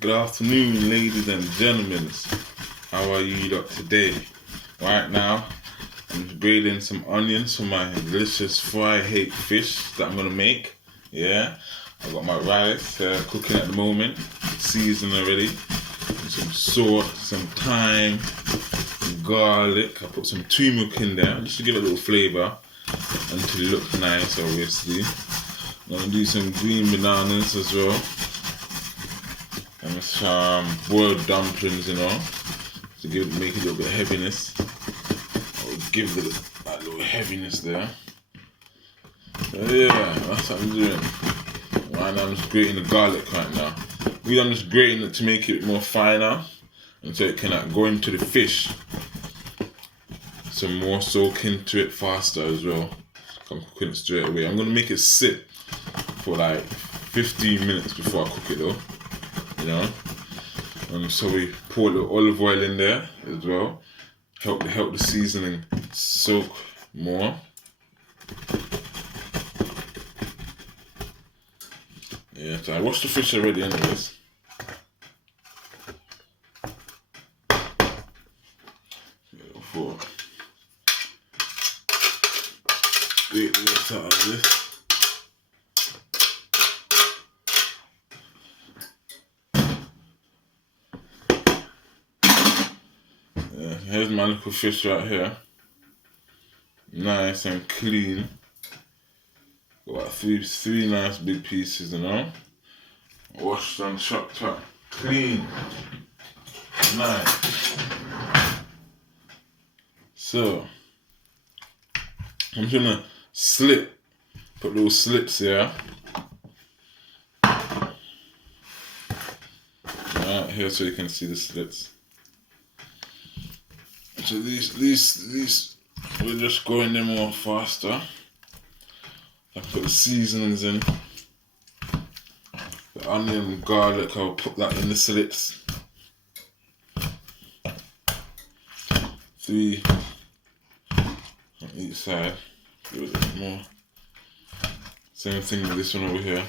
Good afternoon, ladies and gentlemen. How are you lot today? Right now, I'm grading some onions for my delicious fry-hake fish that I'm gonna make. Yeah, I got my rice cooking at the moment, seasoned already. Some salt, some thyme, some garlic. I put some turmeric in there just to give it a little flavour and to look nice, obviously. I'm gonna do some green bananas as well. And some boiled dumplings, to make it a little bit of heaviness. I'll give it that little heaviness there. So yeah, that's what I'm doing. Right now I'm just grating the garlic right now. Really, I'm just grating it to make it more finer and so it can go into the fish. Some more soak into it faster as well. I'm cooking it straight away. I'm gonna make it sit for like 15 minutes before I cook it though. So we pour a little olive oil in there as well. Help the seasoning soak more. Yeah, so I washed the fish already anyways. Before grate the rest out of this. Here's my little fish right here. Nice and clean. Got three nice big pieces, Washed and chopped up. Clean. Nice. So, I'm just gonna put little slits here. Right here so you can see the slits. So these we're just going them more faster. I put the seasonings in. The onion, garlic, I'll put that in the slits. 3 on each side. Do a little more. Same thing with this one over here.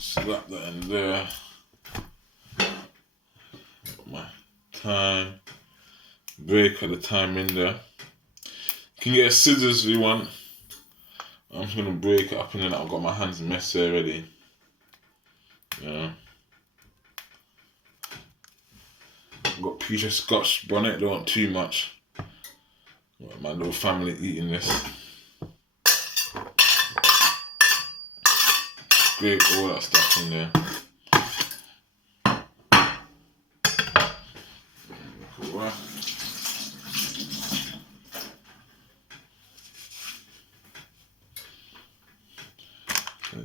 Slap that in there. Got my thyme. Break at the thyme in there. You can get scissors if you want. I'm just gonna break it up and then I've got my hands messy already. I've got piece of Scotch bonnet, don't want too much. Got my little family eating this. Scrape all that stuff in there.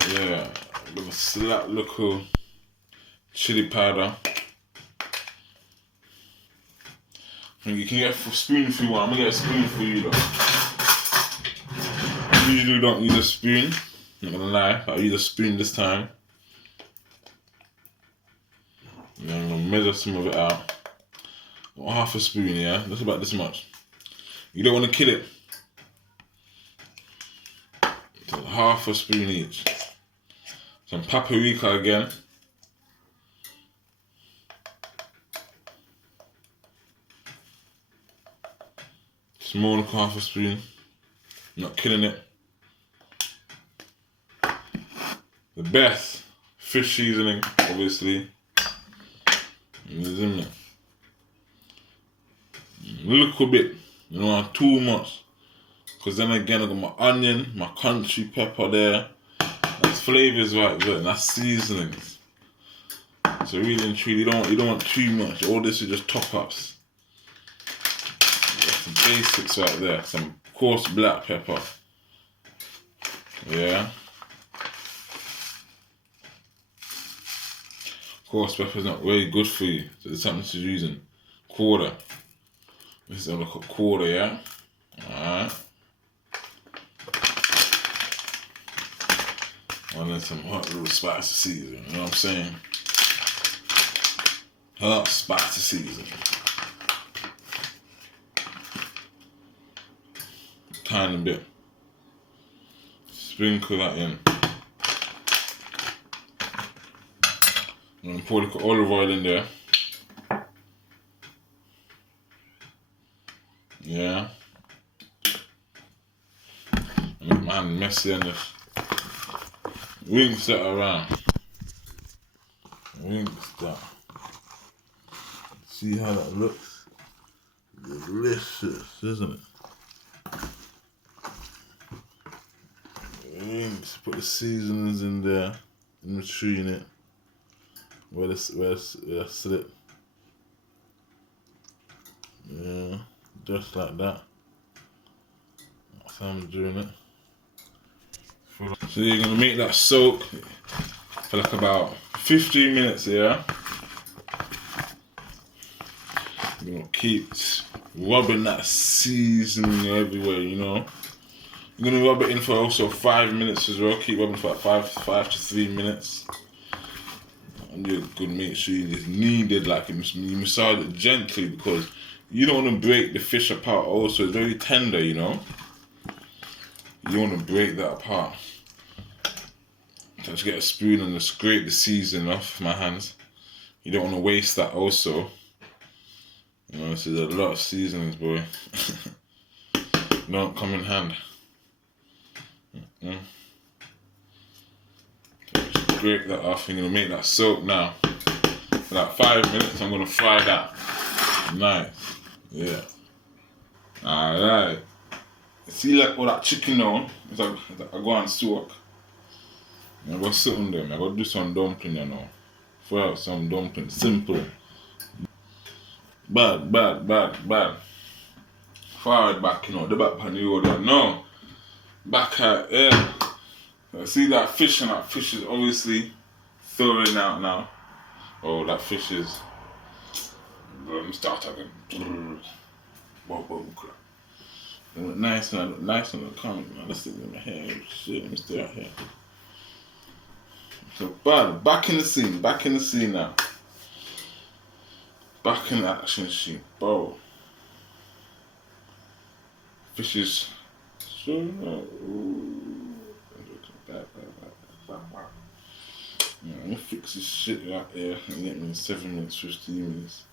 Yeah, I'm gonna slap local chili powder. And you can get a spoon if you want. I'm gonna get a spoon for you though. I usually don't use a spoon. Not gonna lie, but I use a spoon this time. And I'm gonna measure some of it out. Half a spoon, yeah? That's about this much. You don't want to kill it. So half a spoon each. Some paprika again. Small like half a spoon. Not killing it. The best fish seasoning, obviously, is in there. A little bit, not too much, because then again I got my onion, my country pepper there. That's flavors right there, and that's seasonings. So really and truly, you don't want too much. All this is just top ups. That's some basics right there. Some coarse black pepper. Yeah. Coarse pepper is not very good for you, so it's something to use in. Quarter. This is like a quarter, yeah? Alright. And then some hot little spicy seasoning, you know what I'm saying? Hot spicy seasoning. Tiny bit. Sprinkle that in. I'm gonna pour the olive oil in there. Yeah. Make my hand messy on this. Rinse that around. Rinse that. See how that looks? Delicious, isn't it? Rinse. Put the seasonings in there. In between it. Where the slit. Yeah. Just like that. That's how I'm doing it. So you're gonna make that soak for like about 15 minutes, yeah? You're gonna keep rubbing that seasoning everywhere, you know? You're gonna rub it in for also 5 minutes as well. Keep rubbing for like 5 to 3 minutes. And you're gonna make sure it's kneaded, like you massage it gently, because you don't want to break the fish apart also. It's very tender, you know? You want to break that apart. So just get a spoon and just scrape the seasoning off my hands. You don't want to waste that also. You know, this is a lot of seasonings, boy. Don't come in hand. So just scrape that off. I'm going to make that soak now. For like 5 minutes, I'm going to fry that. Nice. Yeah. Alright. See like all that chicken now, I go and soak. I go sit on them, I go do some dumpling, you know. Fry out some dumpling, simple. Bad. Forward back, you know, the back pan the road. No. Back at, yeah. See that fish, and that fish is obviously thawing out now. Oh, that fish is. Let me start again. They look nice and the comment, man. Let's stick in my hair. Shit, let me stay out here. So back in the scene now. Back in the action sheet. Bro. Fishes. So I'm gonna fix this shit right here and get me in 7 minutes, 15 minutes.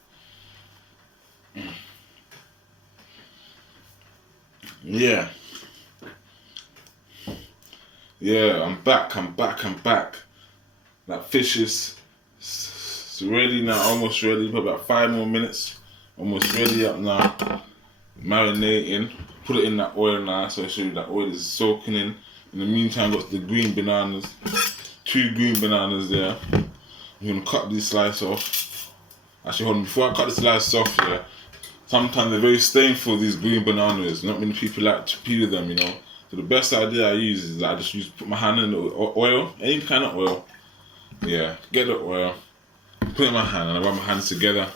Yeah, I'm back. That fish is ready now, almost ready. Put about 5 more minutes. Almost ready up now. Marinating. Put it in that oil now, so I show you that oil is soaking in. In the meantime, got the green bananas. 2 green bananas there. I'm gonna cut these slices off. Actually, hold on. Before I cut the slices off, yeah. Sometimes they're very stainful, these green bananas. Not many people like to peel them, you know. So the best idea I use is I just put my hand in the oil, any kind of oil. Yeah, get the oil, put it in my hand, and I rub my hands together.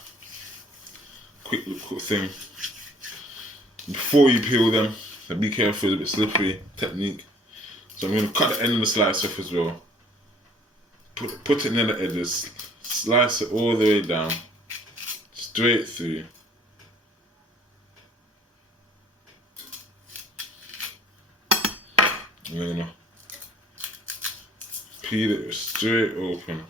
Quick thing. Before you peel them, so be careful, it's a bit slippery technique. So I'm gonna cut the end of the slice off as well. Put it near the edges, slice it all the way down, straight through. And then I'm gonna peel it straight open.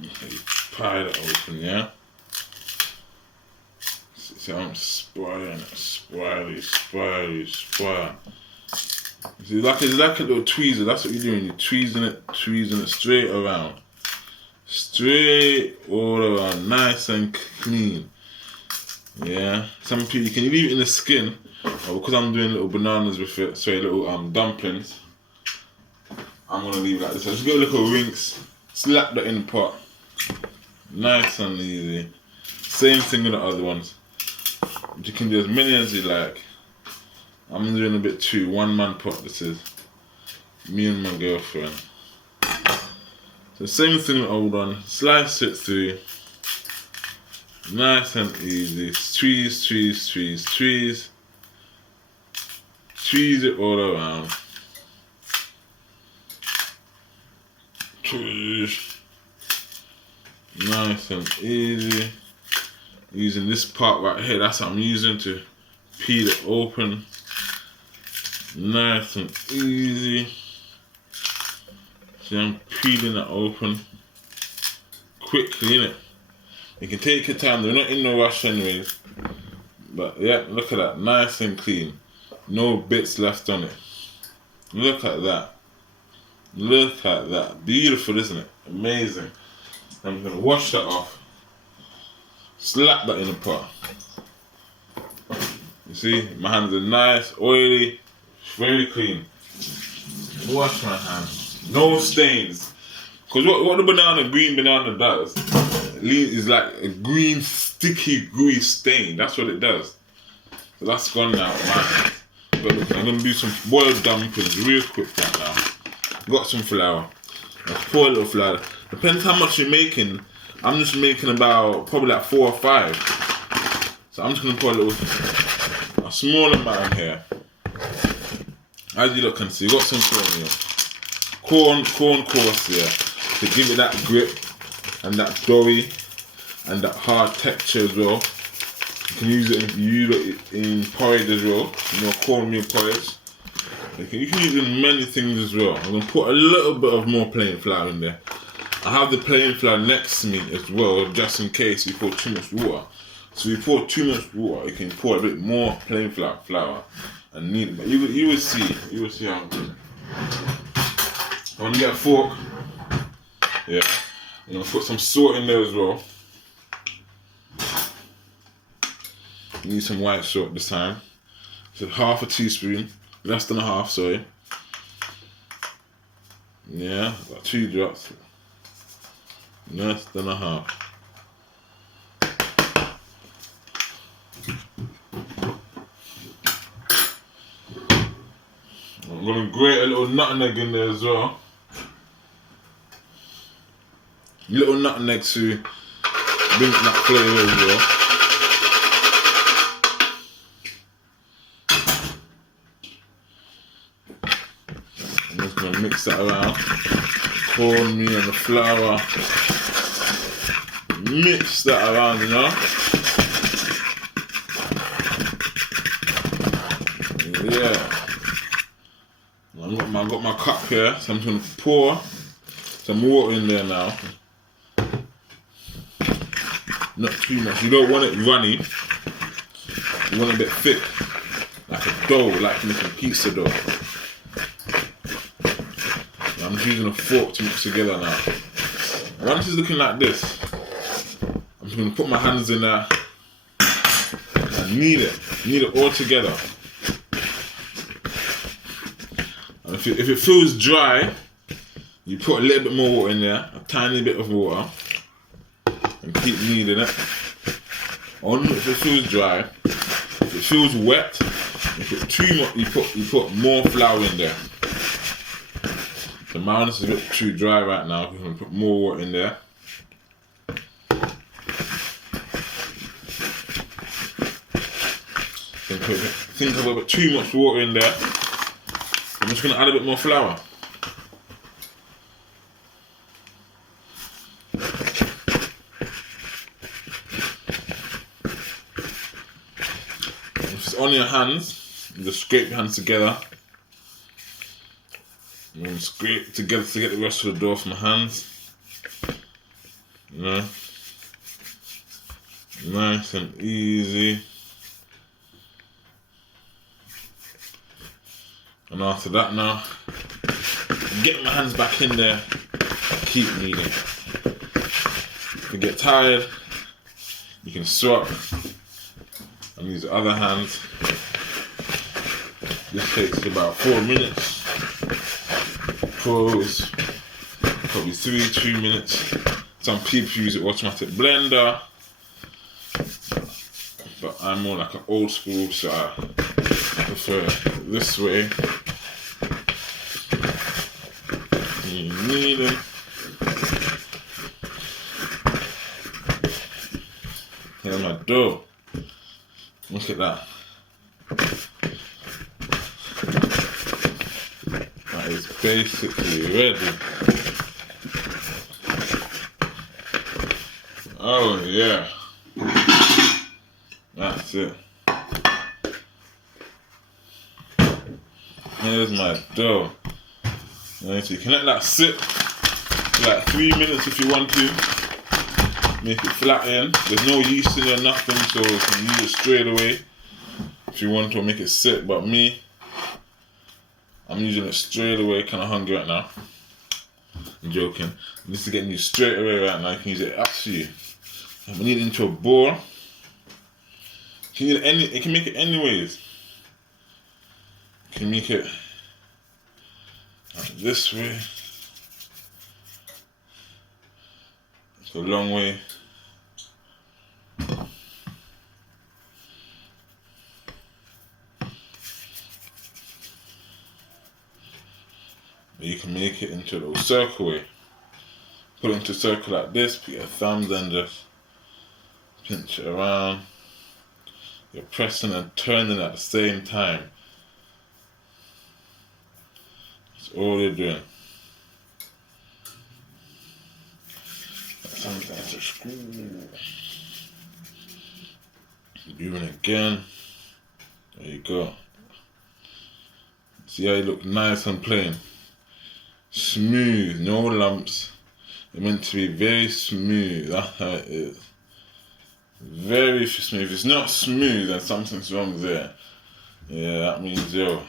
Okay, pry it open, yeah? So I'm spraying it, spray. See, it's like a little tweezer. That's what you're doing. You're tweezing it straight around. Straight all around. Nice and clean. Yeah. Some people, you can leave it in the skin. But because I'm doing little bananas with it, sorry, little dumplings, I'm going to leave it like this. I just get a little rinse. Slap that in the pot. Nice and easy. Same thing with the other ones. You can do as many as you like. I'm doing a bit too. 1 man pot this is. Me and my girlfriend. So same thing with old one. Slice it through. Nice and easy. Squeeze, squeeze, squeeze, squeeze. Squeeze it all around. Squeeze. Nice and easy. Using this part right here, that's what I'm using to peel it open. Nice and easy. See, I'm peeling it open quickly, innit? You can take your time, they're not in no rush anyways. But yeah, look at that, nice and clean. No bits left on it. Look at that. Look at that. Beautiful, isn't it? Amazing. I'm gonna wash that off. Slap that in the pot. You see, my hands are nice, oily, very clean. Wash my hands. No stains. Because what the green banana does, is like a green, sticky, gooey stain. That's what it does. So that's gone now, man. But I'm going to do some boiled dumplings real quick right now. Got some flour. Let's pour a little flour. Depends how much you're making. I'm just making about probably like 4 or 5. So I'm just going to pour a small amount here. As you look and see, got some cornmeal. Corn coarse here. To give it that grip and that doughy and that hard texture as well. You can use it in porridge as well, cornmeal porridge. You can use it in many things as well. I'm going to put a little bit of more plain flour in there. I have the plain flour next to me as well, just in case you pour too much water. So if you pour too much water, you can pour a bit more plain flour and knead it. But you will see how I'm doing it. When you get a fork, yeah, I'm going to put some salt in there as well. Need some white salt this time. So half a teaspoon, less than a half, sorry. Yeah, about 2 drops. Less than a half. I'm going to grate a little nutmeg in there as well. Little nutmeg to bring that flavour as well. I'm just going to mix that around. Cornmeal and the flour. Mix that around, Yeah. I've got my cup here, so I'm just going to pour some water in there now. Not too much. You don't want it runny. You want it a bit thick, like a dough, like making pizza dough. I'm just using a fork to mix together now. Once it's looking like this, I'm just going to put my hands in there and knead it all together. And if it feels dry, you put a little bit more water in there, a tiny bit of water, and keep kneading it. Only if it feels dry. If it feels wet, if it's too much, you put more flour in there. So mine is a bit too dry right now. We're going to put more water in there. Think of a bit too much water in there. I'm just going to add a bit more flour. If it's on your hands, you just scrape your hands together. And scrape together to get the rest of the dough off my hands. Nice and easy. And after that now, get my hands back in there, keep kneading. If you get tired, you can swap and use the other hand. This takes about 4 minutes. Pause, probably 2 minutes. Some people use an automatic blender, but I'm more like an old school, so I prefer it this way. Kneading. dough. Look at that. That is basically ready. Oh yeah. That's it. Here's my dough. Nice. You can let that sit for like 3 minutes if you want to. Make it flatten. There's no yeast in there, nothing, so you can use it straight away if you want to make it sit. But me, I'm using it straight away. Kind of hungry right now. I'm joking. This is getting you straight away right now. You can use it up to you. I'm gonna need it into a bowl. You can make it anyways. You can make it like this way. It's a long way. You can make it into a little circle way. Put it into a circle like this, put your thumbs and just pinch it around. You're pressing and turning at the same time. That's all you're doing. Sometimes to screw. Doing it again. There you go. See how you look nice and plain. Smooth, no lumps. They're meant to be very smooth. That's how it is. Very smooth. If it's not smooth, then something's wrong there. Yeah, that means you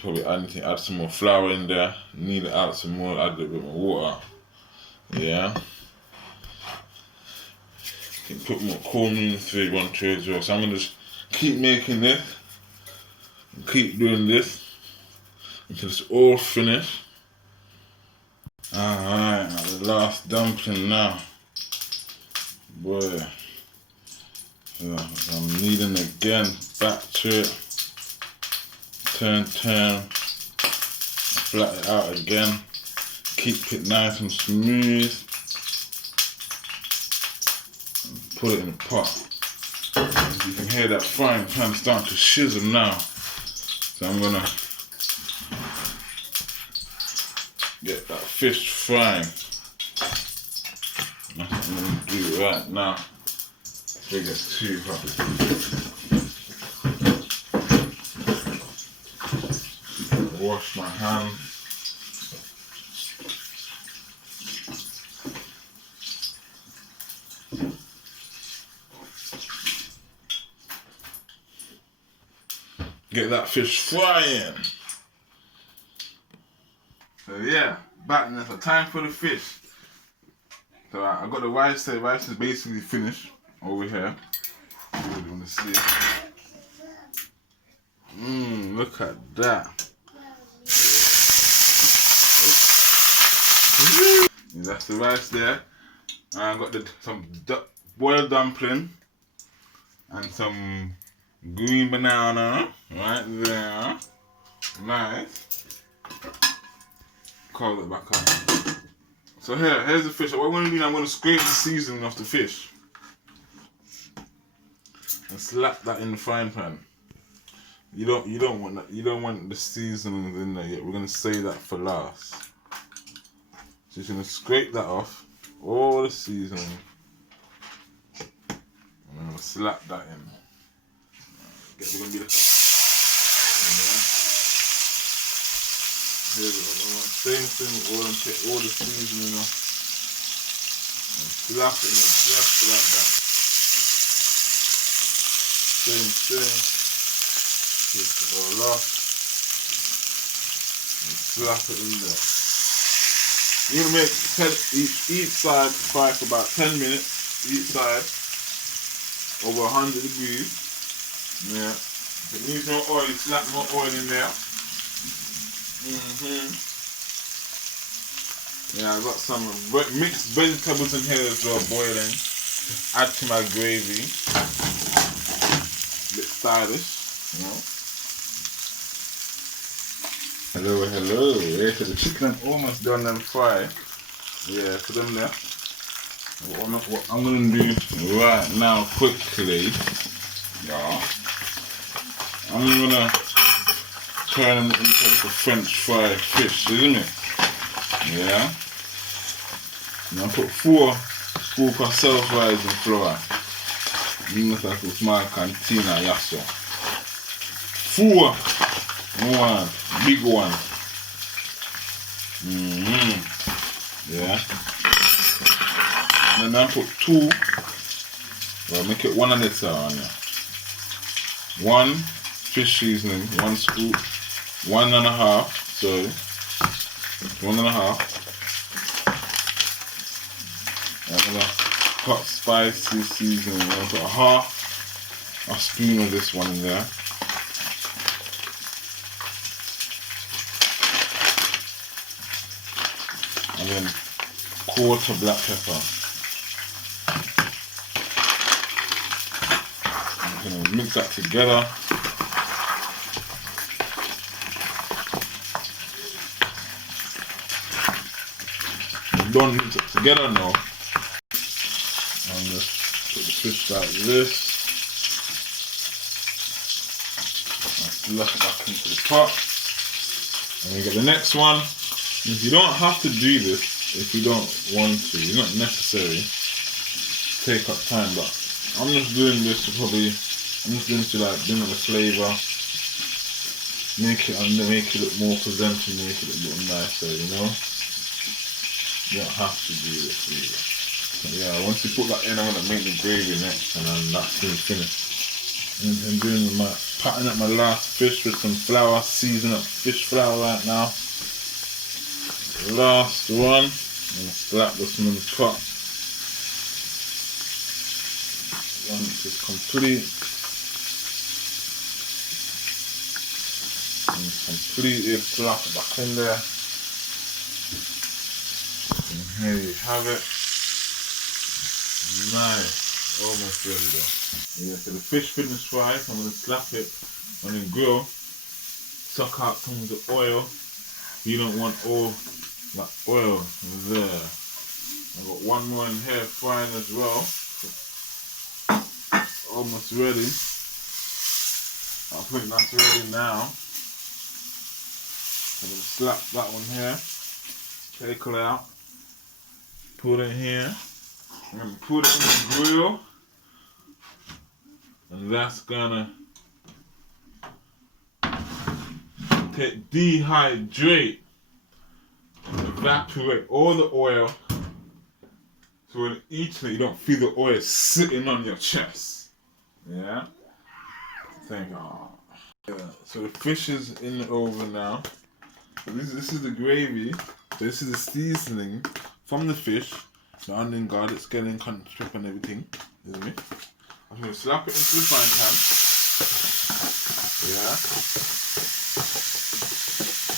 probably add some more flour in there. Knead it out some more, add a little bit more water. Yeah. You can put more cornmeal if you want to as well. So I'm gonna just keep making this. Keep doing this until it's all finished. Alright, the last dumpling now. Boy. So I'm kneading again, back to it. Turn, flat it out again. Keep it nice and smooth. And put it in the pot. You can hear that frying pan starting to shizzle now. So I'm gonna get that fish frying. That's what I'm gonna do right now. Before it gets too hot. Wash my hands. Get that fish frying. So yeah, back now for time for the fish. So I got the rice there. Rice is basically finished over here. You want to see it? Look at that. That's the rice there. And I got some boiled dumpling and some green banana right there. Nice. Cover it back up. So here's the fish. What I'm gonna do, I'm gonna scrape the seasoning off the fish and slap that in the frying pan. You don't want that. You don't want the seasoning in there yet. We're gonna save that for last. So you're gonna scrape that off, all the seasoning, and I'm gonna slap that in. It's gonna be the same thing. All the seasoning off and slap it in just like that. Same thing. Take it all off and slap it in there. You're gonna make each side fry for about 10 minutes. Each side over 100 degrees. Yeah. If it needs more oil, you slap more oil in there. Yeah, I've got some mixed vegetables in here as well, boiling. Add to my gravy. A bit stylish, you know. Hello. Yeah, so the chicken is almost done and fried. Yeah, put them there. What I'm gonna do right now quickly, yeah, I'm gonna turn them into like a French fried fish, isn't it? Yeah. And I put 4 scoop of self-rising flour. Means like it's my cantina, yasso. 4, one, big one. Yeah. And then I put 2. Well, make it 1 at a time. 1 fish seasoning, 1 scoop, 1.5. So 1.5. And hot spicy seasoning. I'm gonna put half a spoon of this one in there. And then 1/4 black pepper. I'm gonna mix that together. Don't mix it together now. And just put the fish like this. And slap it back into the pot. And you get the next one. You don't have to do this if you don't want to. It's not necessary. Take up time, but I'm just doing this to like bring up the flavour, make it look more presentable, make it look nicer, you know. You don't have to do this really. But yeah, once you put that in, I'm gonna make the gravy next, and then that's me finished. And I'm doing patting up my last fish with some flour, seasoning up fish flour right now. Last one, and slap this in the pot. Once it's complete, and completely slap it back in there. And here you have it. Nice, almost ready though. Yeah, so the fish finished fried. I'm gonna slap it on the grill, suck out some of the oil. You don't want all that oil there. I've got one more in here frying as well. Almost ready. I think that's ready now. I'm gonna slap that one here. Take it out. Put it here. I'm gonna put it in the grill. And that's gonna dehydrate. Evaporate all the oil, so when eating it, you don't feel the oil sitting on your chest. Yeah? Yeah. So the fish is in the oven now. So this is the gravy. So this is the seasoning from the fish, the onion, garlic, skeleton, cunt strip and everything. Isn't it? I'm going to slap it into the frying pan. Yeah.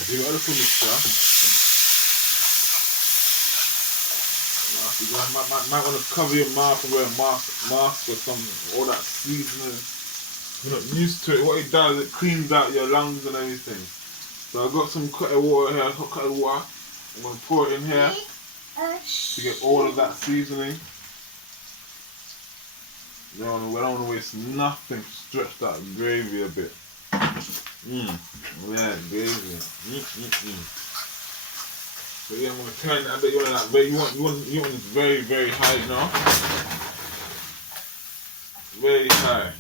Do all the mixture. You might want to cover your mouth and wear a mask or something. All that seasoning. You're not used to it. What it does, it cleans out your lungs and everything. So I've got some cutted water here, hot cutted water. I'm going to pour it in here to get all of that seasoning. We don't want to waste nothing to stretch that gravy a bit. Yeah, gravy. So yeah, I'm gonna turn that. I bet you want that. You want this very, very high now. Very high.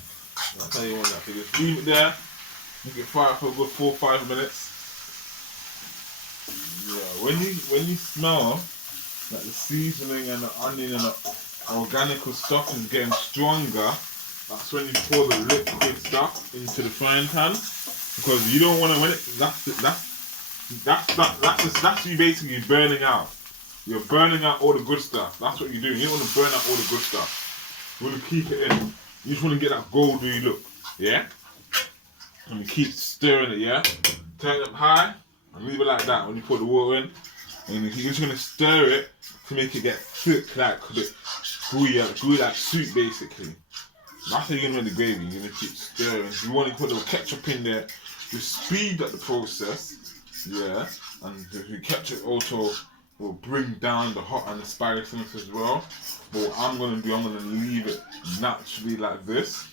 That's how you want that. So just leave it there. Make it fire for a good 4 or 5 minutes. Yeah. When you smell that the seasoning and the onion and the organic stuff is getting stronger, that's when you pour the liquid stuff into the frying pan, because you don't want to that's you basically burning out. You're burning out all the good stuff. That's what you're doing. You don't want to burn out all the good stuff. You want to keep it in. You just want to get that golden look. Yeah? And you keep stirring it, yeah? Turn it up high and leave it like that when you put the water in. And you're just going to stir it to make it get thick, like a bit gooey like soup basically. That's how you're going to make the gravy. You're going to keep stirring. If you want to put a little ketchup in there to speed up the process. Yeah, and if you ketchup also will bring down the hot and the spiciness as well. But what I'm gonna do, I'm gonna leave it naturally like this.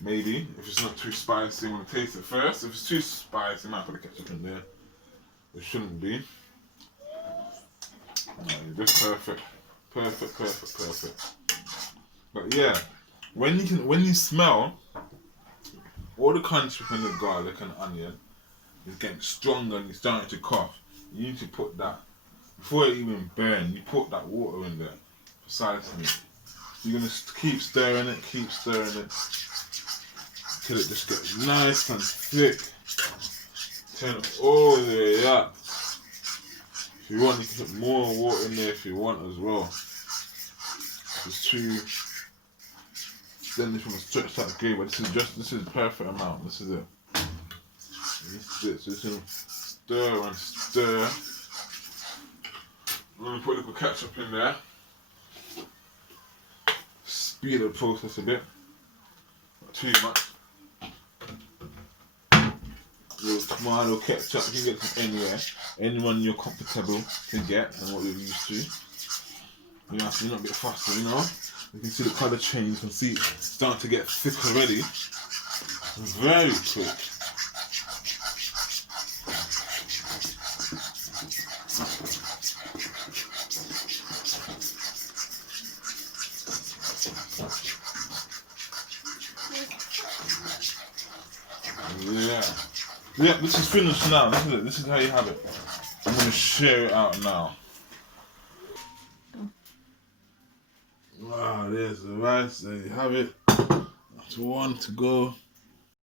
Maybe if it's not too spicy, I'm gonna taste it first. If it's too spicy, I might put the ketchup in there. It shouldn't be. No, just perfect, perfect, perfect, perfect. But yeah, when you smell all the country from the garlic and onion is getting stronger and you're starting to cough, you need to put that before it even burns. You put that water in there, precisely. You're gonna keep stirring it till it just gets nice and thick. Turn it all the way up. If you want, you can put more water in there if you want as well. It's too. Then if you want to stretch that gravy, but this is the perfect amount. This is it. This is it. So just stir and stir. I'm gonna put a little ketchup in there. Speed the process a bit. Not too much. Little tomato ketchup, you can get from anywhere. Anyone you're comfortable to get and what you're used to. You have to not a bit faster, you know? You can see the colour change, you can see it's starting to get thick already. Very quick. Yeah. Yeah, this is finished now. This is it. This is how you have it. I'm going to share it out now. Wow, there's the rice. There you have it. That's one to go.